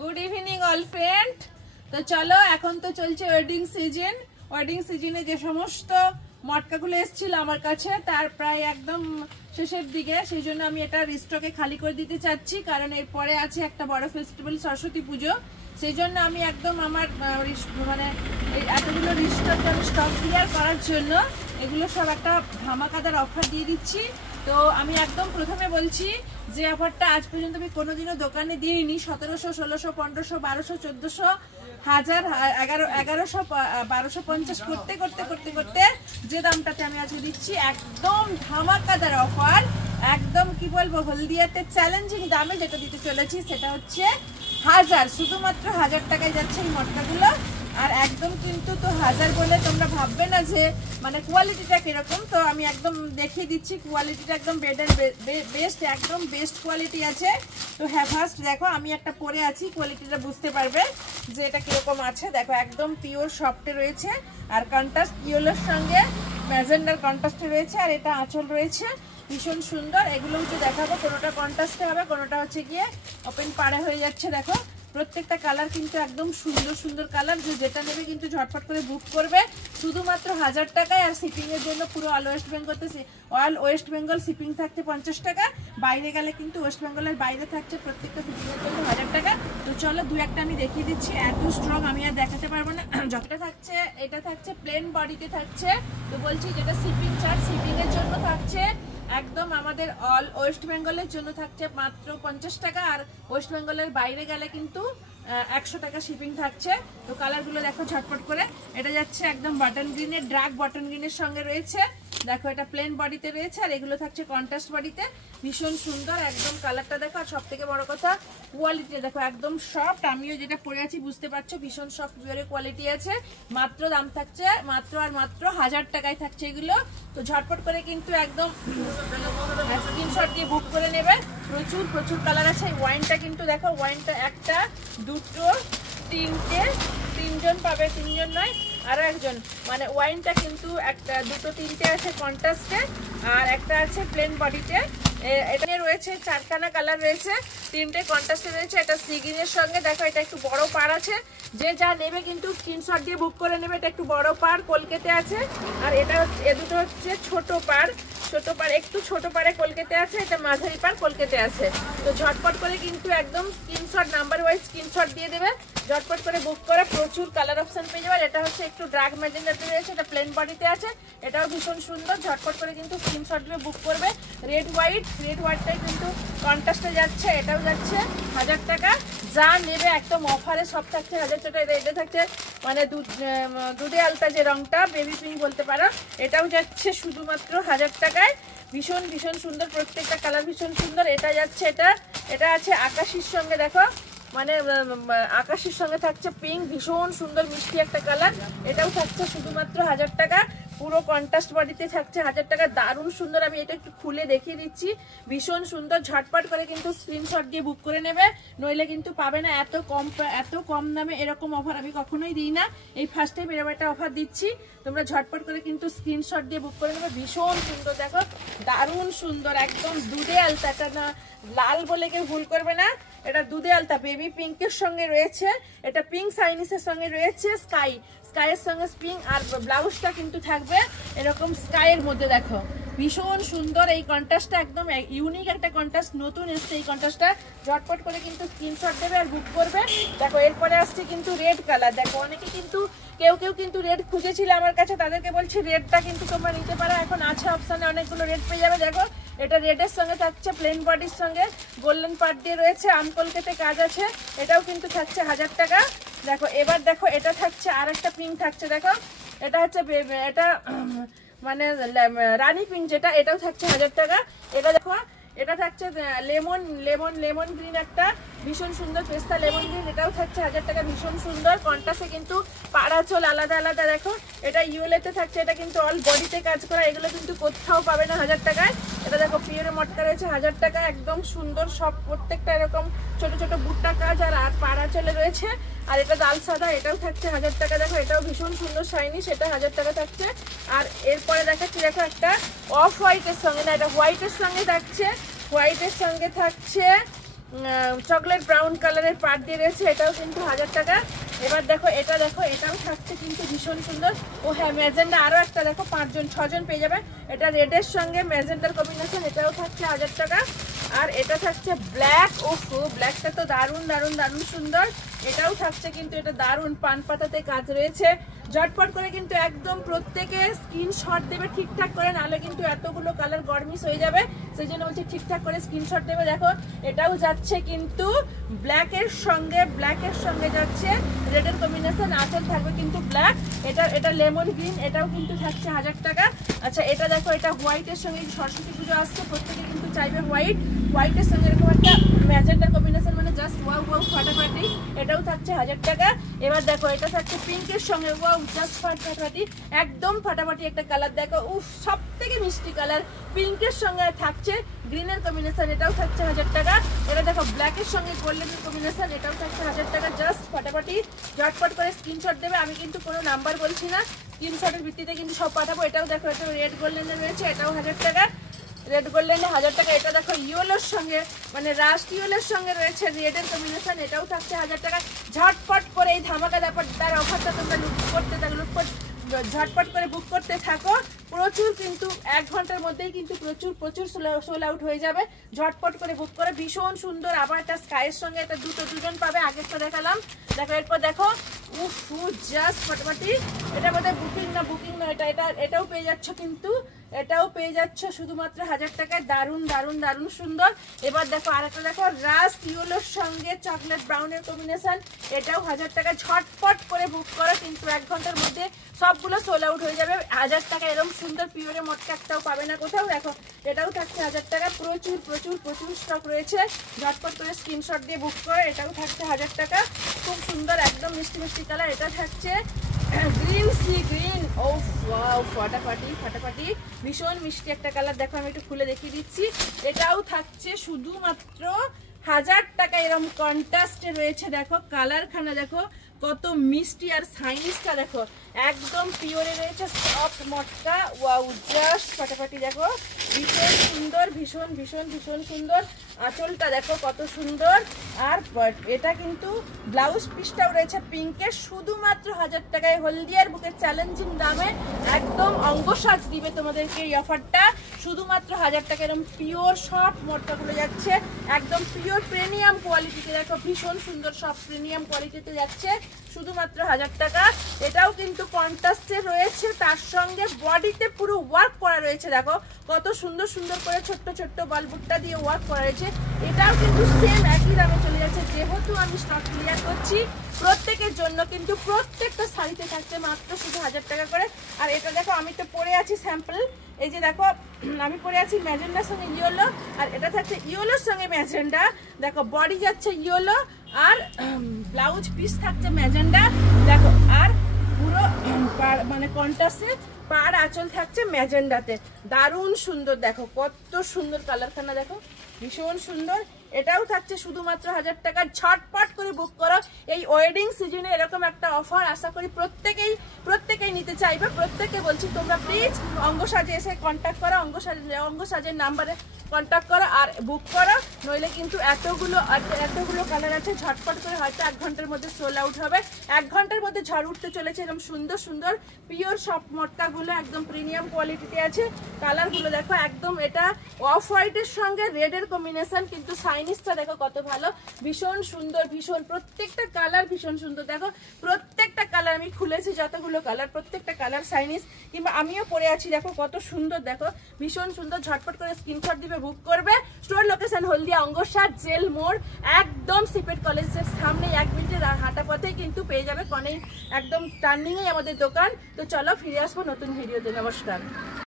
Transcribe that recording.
Good evening all friend. তো চলো, এখন তো চলছে ওয়েডিং সিজন। ওয়েডিং সিজনে যে সমস্ত মটকাগুলো এসেছিল আমার কাছে তার প্রায় একদম শেষের দিকে, সেই জন্য আমি এটা রিস্টকে খালি করে দিতে চাচ্ছি, কারণ এরপরে আছে একটা বড় ফেস্টিভ্যাল সরস্বতী পুজো। সেই জন্য আমি একদম আমার মানে এতগুলো স্টক ক্লিয়ার করার জন্য এগুলো সব একটা ধামাকাদার অফার দিয়ে দিচ্ছি। তো আমি একদম প্রথমে বলছি যে অফারটা আজ পর্যন্ত আমি কোনোদিনও দোকানে দিইনি। 1700, 1600, 1500, 1200, 1400, 1000, 1100, 1250 করতে করতে করতে করতে যে দামটাতে আমি আজকে দিচ্ছি একদম ধামাকাদার অফার, একদম কি বলবো হলদিয়াতে চ্যালেঞ্জিং দামে যেটা দিতে চলেছি সেটা হচ্ছে 1000, শুধুমাত্র 1000 টাকায় যাচ্ছে এই মটকাগুলো। আর একদম কিন্তু তো 1000 বলে তোমরা ভাববে না যে মানে কোয়ালিটিটা কিরকম। তো আমি একদম দেখিয়ে দিচ্ছি কোয়ালিটিটা, একদম বেস্ট, একদম বেস্ট কোয়ালিটি আছে। তো হ্যাঁ, ফার্স্ট দেখো আমি একটা পরে আছি, কোয়ালিটিটা বুঝতে পারবে যে এটা কিরকম আছে। দেখো একদম পিওর সফটে রয়েছে, আর কন্ট্রাস্ট ইয়েলোর সঙ্গে ম্যাজেন্ডার কন্ট্রাস্টে রয়েছে, আর এটা আঁচল রয়েছে, ভীষণ সুন্দর। এগুলো হচ্ছে দেখাবো, কোনোটা কন্ট্রাস্টে হবে, কোনোটা হচ্ছে গিয়ে ওপেন পাড়ে হয়ে যাচ্ছে। দেখো প্রত্যেকটা কালার কিন্তু একদম সুন্দর সুন্দর কালার, যেটা নেবে কিন্তু ঝটফট করে বুক করবে শুধুমাত্র 1000 টাকায়। আর শিপিংয়ের জন্য পুরো অল ওয়েস্ট বেঙ্গল শিপিং থাকছে 50 টাকা, বাইরে গেলে কিন্তু ওয়েস্ট বেঙ্গলের বাইরে থাকছে প্রত্যেকটা শিপিংয়ের জন্য 1000 টাকা। তো চলো দু একটা আমি দেখিয়ে দিচ্ছি, এত স্ট্রং আমি আর দেখাতে পারবো না। যতটা থাকছে এটা থাকছে প্লেন বডিতে থাকছে। তো বলছি যেটা শিপিং চার্জ, শিপিংয়ের জন্য থাকছে একদম আমাদের অল ওয়েস্ট বেঙ্গলের জন্য থাকছে মাত্র 50 টাকা, আর ওয়েস্ট বেঙ্গলের বাইরে গেলে কিন্তু 100 টাকা শিপিং থাকছে। তো কালারগুলো দেখো ঝটপট করে। এটা যাচ্ছে একদম বাটন গ্রিনের, ডার্ক বাটন গ্রিনের সঙ্গে রয়েছে। দেখো এটা প্লেন বডিতে রয়েছে, আর এগুলো থাকছে কন্ট্রাস্ট বডিতে, ভীষণ সুন্দর একদম কালারটা দেখো। আর সব থেকে বড় কথা কোয়ালিটি দেখো, একদম সফট। আমিও যেটা পরে আছি বুঝতে পারছো ভীষণ সফট পিওরের কোয়ালিটি আছে। মাত্র দাম থাকছে মাত্র আর মাত্র 1000 টাকায় থাকছে এগুলো। তো ঝটপট করে কিন্তু একদম স্ক্রিনশট দিয়ে বুক করে নেবে। প্রচুর প্রচুর কালার আছে। ওয়াইনটা কিন্তু দেখো, ওয়াইনটা একটা, দুটো, তিনটে, তিনজন পাবে, তিনজন নয় আরো একজন, মানে ওয়াইনটা কিন্তু একটা, দুটো, তিনটে আছে কন্ট্রাস্টে, আর একটা আছে প্লেন বডিতে। এটা রয়েছে চারখানা কালার রয়েছে, তিনটে কন্ট্রাস্টে রয়েছে। এটা সি গ্রিনের সঙ্গে দেখো, এটা একটু বড় পার আছে, যে যা নেবে কিন্তু স্ক্রিনশট দিয়ে বুক করে নেবে। এটা একটু বড় পার কলকাতা আছে, আর এটা এ দুটো হচ্ছে ছোট পার, একটু ছোট পারে কলকাতা আছে, এটা মাঝারি পার কলকাতা আছে। তো ঝটপট করে কিন্তু একদম স্ক্রিনশট নাম্বার ওয়াইজ স্ক্রিনশট দিয়ে দেবে, ঝটপট করে বুক করে প্রচুর কালার অপশন পেয়ে যাবে। এটা হচ্ছে একটু ডার্ক ম্যাজেন্ডাতে রয়েছে, এটা প্লেন বডিতে আছে, এটাও ভীষণ সুন্দর। ঝটপট করে কিন্তু স্ক্রিনশট দিয়ে বুক করবে। রেড হোয়াইটটাই কিন্তু কন্ট্রাস্টে যাচ্ছে, এটাও যাচ্ছে 1000 টাকা। যা নেবে একদম অফারে সব থাকছে 1000 টাকা। এটা থাকছে মানে দুধে আলতা যে রংটা, বেবি পিঙ্ক বলতে পারো, এটাও যাচ্ছে শুধুমাত্র 1000 টাকায়। ভীষণ ভীষণ সুন্দর, প্রত্যেকটা কালার ভীষণ সুন্দর। এটা যাচ্ছে, এটা আছে আকাশির সঙ্গে, দেখো মানে আকাশের সঙ্গে থাকছে পিঙ্ক, ভীষণ সুন্দর মিষ্টি একটা কালার। এটাও থাকছে শুধুমাত্র 1000 টাকা। পুরো কন্ট্রাস্ট বডিতে থাকছে 1000 টাকা, দারুণ সুন্দর। আমি এটা একটু খুলে দেখিয়ে দিচ্ছি, ভীষণ সুন্দর। ঝটপট করে কিন্তু স্ক্রিনশট দিয়ে বুক করে নেবে, নইলে কিন্তু পাবে না। এত কম দামে এরকম অফার আমি কখনোই দিই না, এই ফার্স্ট টাইম এরকম একটা অফার দিচ্ছি। তোমরা ঝটপট করে কিন্তু স্ক্রিনশট দিয়ে বুক করে নেবে। ভীষণ সুন্দর দেখো, দারুণ সুন্দর, একদম দুধে আলতা। এটা না লাল বলে কেউ ভুল করবে না, এটা দুধে আলতা বেবি পিঙ্কের সঙ্গে রয়েছে, এটা পিঙ্ক সাইনিসের সঙ্গে রয়েছে, স্কাইয়ের সঙ্গে পিঙ্ক। আর ব্লাউজটা কিন্তু থাকবে এরকম স্কাইয়ের মধ্যে। দেখো ভীষণ সুন্দর এই কন্ট্রাস্টটা, একদম ইউনিক একটা কন্ট্রাস্ট, নতুন এসছে এই কন্ট্রাস্টটা। ঝটপট করে কিন্তু স্ক্রিনশট দেবে আর বুক করবে। দেখো এরপরে আসছে কিন্তু রেড কালার। দেখো অনেকে কিন্তু কেউ কিন্তু রেড খুঁজেছিল আমার কাছে, তাদেরকে বলছি রেডটা কিন্তু তোমরা নিতে পারো, এখন আছে অপশানে অনেকগুলো রেড পেয়ে যাবে। দেখো এটা রেডের সঙ্গে থাকছে, প্লেন বডির সঙ্গে গোল্ডেন পার্ট দিয়ে রয়েছে, আমকলকেতে কাজ আছে, এটাও কিন্তু থাকছে 1000 টাকা। দেখো এবার দেখো এটা থাকছে আর একটা পিঙ্ক থাকছে, দেখো এটা হচ্ছে এটা মানে রানী পিঙ্ক যেটা, এটাও থাকছে 1000 টাকা। এটা দেখো এটা থাকছে লেমন গ্রিন একটা, ভীষণ সুন্দর পেস্তা লেমন গ্রিন, এটাও থাকছে 1000 টাকা, ভীষণ সুন্দর। কন্ট্রাস্টে কিন্তু পাড়া চোল আলাদা আলাদা। দেখো এটা ইউএলএতে থাকছে, এটা কিন্তু অল বডিতে কাজ করা, এগুলো কিন্তু কোথাও পাবে না 1000 টাকায়। এটা দেখো পিওরে মটকা রয়েছে 1000 টাকা, একদম সুন্দর সব, প্রত্যেকটা এরকম ছোট ছোট বুট্টা কাজ আর পাড়া চলে রয়েছে। আর এটা লাল সাদা, এটাও থাকছে 1000 টাকা। দেখো এটাও ভীষণ সুন্দর শাইনি, সেটা 1000 টাকা থাকছে। আর এরপরে দেখাচ্ছি দেখো একটা অফ হোয়াইটের সঙ্গে, না এটা হোয়াইটের সঙ্গে থাকছে, হোয়াইটের সঙ্গে থাকছে চকলেট ব্রাউন কালারের পাড় দিয়ে রয়েছে, এটাও কিন্তু 1000 টাকা। এবার দেখো এটা, দেখো এটাও থাকছে কিন্তু ভীষণ সুন্দর। ও হ্যাঁ, ম্যাজেন্ডা আরও একটা দেখো, 6জন পেয়ে যাবে। এটা রেডের সঙ্গে ম্যাজেন্ডার কম্বিনেশন, এটাও থাকছে 1000 টাকা। আর এটা থাকছে ব্ল্যাক, ওফো ব্ল্যাকটা তো দারুণ দারুণ দারুণ সুন্দর, এটাও থাকছে কিন্তু, এটা দারুণ পান পাতাতে কাজ রয়েছে। ঝটপট করে কিন্তু একদম প্রত্যেকে স্ক্রিনশট দেবে ঠিকঠাক করে, নাহলে কিন্তু এতগুলো কালার গরমিস হয়ে যাবে, সেই জন্য বলছি ঠিকঠাক করে স্ক্রিনশট দেবে। দেখো এটাও যাচ্ছে কিন্তু ব্ল্যাকের সঙ্গে যাচ্ছে রেডের কম্বিনেশন, আঁচল থাকবে কিন্তু ব্ল্যাক। এটা লেমন গ্রিন, এটাও কিন্তু থাকছে 1000 টাকা। আচ্ছা এটা দেখো, এটা হোয়াইটের সঙ্গে, সরস্বতী পুজো আসছে, প্রত্যেকে কিন্তু চাইবে হোয়াইটের সঙ্গে এরকম একটা ম্যাজেন্ডার কম্বিনেশন, মানে জাস্ট ওয়াও ওয়াও ফাটাফাটি, এটাও থাকছে 1000 টাকা। এবার দেখো এটা থাকছে পিঙ্কের সঙ্গে, ওয়াও জাস্ট ফাটাফাটি, একদম ফাটাফাটি একটা কালার। দেখো উফ, সব থেকে মিষ্টি কালার, পিঙ্কের সঙ্গে থাকছে গ্রিনের কম্বিনেশন, এটাও থাকছে 1000 টাকা। এটা দেখো ব্ল্যাকের সঙ্গে গোল্ডেনের কম্বিনেশন, এটাও থাকছে 1000 টাকা। জাস্ট ফাটাফাটি ঝটপট করে স্ক্রিনশট দেবে, আমি কিন্তু কোনো নাম্বার বলছি না, স্ক্রিনশটের ভিত্তিতে কিন্তু সব পাঠাবো। এটাও দেখো, এটা রেড গোল্ডেনের রয়েছে, এটাও 1000 টাকা, রেড গোল্ডেনে 1000 টাকা। এটা দেখো ইয়েলোর সঙ্গে, মানে রাস্ট ইয়েলোর সঙ্গে রয়েছে রেডের কম্বিনেশন, এটাও থাকছে 1000 টাকা। ঝটপট করে এই ধামাকা তার অফারটা তোমরা ঝটপট করে বুক করতে থাকো। প্রচুর কিন্তু 1 ঘন্টার মধ্যেই কিন্তু প্রচুর সোল আউট হয়ে যাবে। ঝটপট করে বুক করে, ভীষণ সুন্দর। আবার একটা স্কাইয়ের সঙ্গে এটা দুজন পাবে, আগেরটা দেখালাম। দেখো এরপর দেখো উফ, জাস্ট ফাটাফাটি, এটা বোধহয় বুকিং না, এটাও পেয়ে যাচ্ছ কিন্তু, এটাও পেয়ে যাচ্ছ শুধুমাত্র 1000 টাকায়। দারুণ দারুণ দারুণ সুন্দর। এবার দেখো আরেকটা দেখো, রাস্ট ইয়েলোর সঙ্গে চকলেট ব্রাউনের কম্বিনেশন, এটাও 1000 টাকা। ঝটপট করে বুক করো, কিন্তু 1 ঘন্টার মধ্যে সবগুলো সোল আউট হয়ে যাবে। 1000 টাকা এরকম সুন্দর পিওরে মটকা একটাও পাবে না কোথাও। দেখো এটাও থাকছে 1000 টাকা। প্রচুর স্টক রয়েছে, ঝটপট করে স্ক্রিনশট দিয়ে বুক করো। এটাও থাকছে 1000 টাকা, খুব সুন্দর একদম মিষ্টি কালার। এটা থাকছে গ্রিন সি গ্রিন, ও ওয়াও ফাটাফাটি ভীষণ মিষ্টি একটা কালার। দেখো আমি একটু খুলে দেখিয়ে দিচ্ছি, এটাও থাকছে শুধুমাত্র 1000 টাকা। এরকম কন্ট্রাস্টে রয়েছে, দেখো কালারখানা দেখো কত মিষ্টি, আর সাইনিসটা দেখো একদম পিওরে রয়েছে, সফট মটকা, ওয়াও জাস্ট ফাটাফাটি। দেখো ভীষণ সুন্দর। আঁচলটা দেখো কত সুন্দর। আর এটা কিন্তু ব্লাউজ পিসটাও রয়েছে পিঙ্কের, শুধুমাত্র 1000 টাকায়। হলদিয়ার বুকের চ্যালেঞ্জিং দামে একদম অঙ্গসাজ দিবে তোমাদেরকে এই অফারটা, শুধুমাত্র 1000 টাকা। এরকম পিওর সফট মটকাগুলো যাচ্ছে একদম পিওর প্রিমিয়াম কোয়ালিটিতে। দেখো ভীষণ সুন্দর সফট প্রিমিয়াম কোয়ালিটিতে যাচ্ছে শুধুমাত্র 1000 টাকা। এটাও কিন্তু কন্ট্রাস্টে রয়েছে, তার সঙ্গে বডিতে পুরো ওয়ার্ক করা রয়েছে। দেখো কত সুন্দর করে ছোট্ট বালবুটটা দিয়ে ওয়ার্ক করা রয়েছে। এটাও কিন্তু সেম একই দামে চলে যাচ্ছে। যেহেতু আমি স্টক ক্লিয়ার করছি প্রত্যেকের জন্য, কিন্তু প্রত্যেকটা শাড়িতে থাকছে মাত্র শুধু 1000 টাকা করে। আর এটা দেখো আমি তো পরে আছি স্যাম্পল, এই যে দেখো আমি পরে আছি ম্যাজেন্ডার সঙ্গে ইয়েলো, আর এটা থাকছে ইয়েলোর সঙ্গে ম্যাজেন্ডা। দেখো বডি যাচ্ছে ইয়েলো, আর ব্লাউজ পিস থাকছে ম্যাজেন্ডা। দেখো আর পুরো মানে কন্ট্রাস্টে পাড় আঁচল থাকছে ম্যাজেন্ডাতে, দারুণ সুন্দর। দেখো কত সুন্দর কালারখানা, দেখো ভীষণ সুন্দর। এটাও থাকছে শুধুমাত্র 1000 টাকা। ঝটপট করে বুক করো, এই ওয়েডিং সিজনে এরকম একটা অফার আশা করি প্রত্যেকেই নিতে চাইবে। প্রত্যেককে বলছি তোমরা প্লিজ অঙ্গসাজে এসে কন্ট্যাক্ট করো, অঙ্গসাজের নাম্বারে কন্ট্যাক্ট করো আর বুক করো, নইলে কিন্তু এতগুলো কালার আছে, ঝটপট করে হয়তো 1 ঘন্টার মধ্যে সোল আউট হবে। 1 ঘন্টার মধ্যে ঝড় উঠতে চলেছে। এরকম সুন্দর পিওর সফট মটকাগুলো একদম প্রিমিয়াম কোয়ালিটিতে আছে। কালারগুলো দেখো একদম, এটা অফ হোয়াইটের সঙ্গে রেডের কম্বিনেশন, কিন্তু সাইনিসটা দেখো কত ভালো, ভীষণ সুন্দর। প্রত্যেকটা কালার ভীষণ সুন্দর। দেখো প্রত্যেকটা কালার আমি খুলেছি, যতগুলো কালার প্রত্যেকটা কালার সাইনিস, কিংবা আমিও পরে আছি দেখো কত সুন্দর। দেখো ভীষণ সুন্দর। ঝটপট করে স্ক্রিনশট দিবে, বুক করবে। স্টোর লোকেশন হলদিয়া অঙ্গসার জেল মোড়, একদম সিপেট কলেজের সামনে 1 মিনিটের হাঁটা পথেই কিন্তু পেয়ে যাবে, একদম টার্নিংয়ে আমাদের দোকান। তো চলো ফিরে আসবো নতুন ভিডিওতে। নমস্কার।